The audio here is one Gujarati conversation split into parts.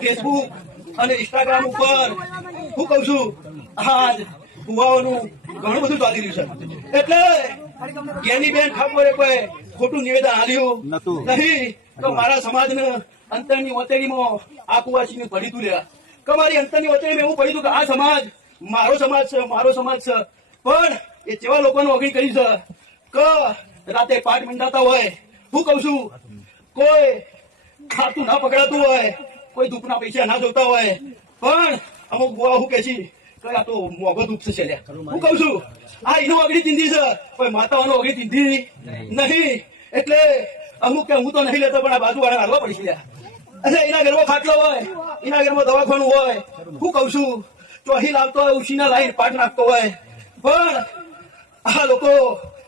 ફેસબુક અને ઇન્સ્ટાગ્રામ ઉપર હું કઉ છું આજ કુવાઓનું ઘણું બધું ચાલી રહ્યું છે. એટલે જ્ઞાની બેન ઠાકોરે કોઈ ખોટું નિવેદન આલ્યું નહીં તો મારા સમાજને અંતરની વતેરીમાં આ કુવાસીને પડી તું કે મારી અંતરની વતેરીમાં એવું પડ્યું કે આ સમાજ મારો સમાજ છે મારો સમાજ છે. પણ એ જેવા લોકોનો અઘરી કરી છે કે રાતે પાઠ મંડાતા હોય. હું કઉ છું કોઈ ખાતું ના પકડાતું હોય કોઈ દુઃખના પૈસા ના જોતા હોય. પણ અમુક બુઆ હું કે છે આ તો મોઘો દુઃખ છે હું કઉ છું આ એનો અઘરી ચિંધી છે કોઈ માતાઓનો અઘરી ચિંધી નહીં. એટલે અમુક કે હું તો નહીં લેતો પણ આ બાજુ વાળા હાલવા પડી છે એટલે એના ઘરમાં ખાટલો હોય એના ઘરમાં દવાખાનું હોય. હું કઉ છું ચોહી લાવતો હોય ઉછીના લાઈન પાટ નાખતો હોય. પણ આ લોકો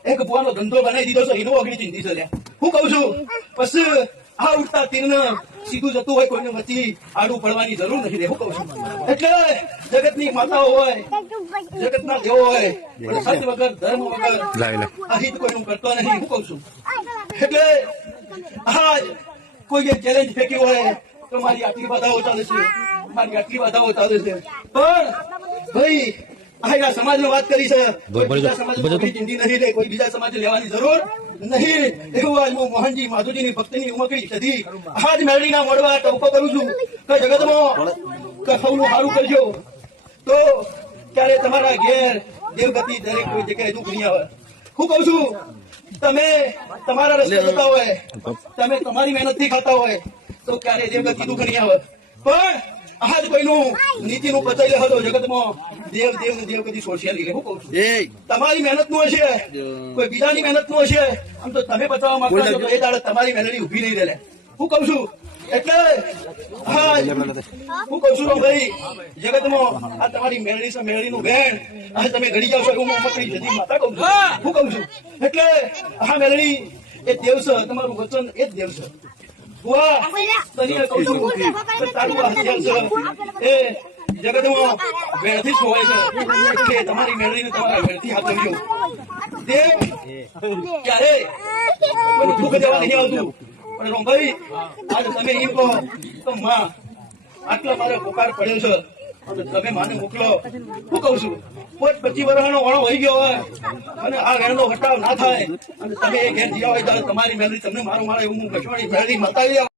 એક ભુવાનો ધંધો બનાવી દીધો છે એનો અઘરી ચિંધી છે હું કઉ છું પછી આ ઉડતા તીર્ણ સીધું જતું હોય કોઈને વચ્ચે આડું પડવાની જરૂર નથી રે કહું છું. એટલે જગતની માતાઓ હોય જગતના દેવો હોય સત્ય વગર ધર્મ વગર અહિત કોઈનું કરતો નહીં હું કહું છું. એટલે આજ કોઈ ચેલેન્જ ફેંકી હોય તો મારી આટલી બાધાઓ ચાલે છે મારી આટલી બાધાઓ ચાલે છે. પણ ભાઈ આ સમાજની વાત કરી છે કોઈ બીજા સમાજ નહીં લે કોઈ બીજા સમાજ લેવાની જરૂર નહીં એવું આજ હું મોહનજી માધુજીની ભક્તિની ઉમકડી સધી આજ મેળવીના મળવા ટવકો કરું છું. કે જગતમાં કે સૌનું સારું કરજો. તો ત્યારે તમારા ઘેર દેવગતિ દરેક કોઈ જગ્યાએ દુઃખ નહીં આવે. હું કઉ છું તમે તમારા રસ્તે જતા હોય તમે તમારી મહેનતથી ખાતા હોય તો ક્યારે દેવગતિ દુઃખ નહીં આવે. પણ આજ કોઈનું નીતિનું પચાઈ હતો જગતમાં દેવ દેવ ને દેવ કદી સોશિયલી હું કહું છું. તમારી મહેનતનું હશે કોઈ બીજાની મહેનતનું હશે આમ તો તમે બચાવવા માંગતા છો તો એ દાડે તમારી મહેનત ઊભી નહીં રહે હું કઉ છું એટલે હા હું કઉ છું ભાઈ જગતમાં આ તમારી મેળડી છે મેળડી નું બેન આ તમે ઘડી જાવ છો હું મકડી જતી માતા કહું છું. હું. કઉ છું એટલે આ મેળડી એ દેવ છે તમારું વચન એ જ દેવ છે કહું છું? એટલે તમારી મેળડીને તમારા વેણથી હાથ દેવ ક્યારે? દુઃખ દેવા નહીં આવતું. પણ રોમભાઈ આજે તમે એમ કહો તો માં આટલો મારો પોકાર પડ્યો છે. તમે માને મોકલો. હું કહું છું, પોત પચીસ વર્ષનો વાળો વહી ગયો હોય અને આ ઘરનો વટાવ ના થાય અને તમે એ ઘેર જીયા હોય ત્યારે તમારી મેલરી તમને મારું મારે એવું હું કશવાણી મતાવી મતાવી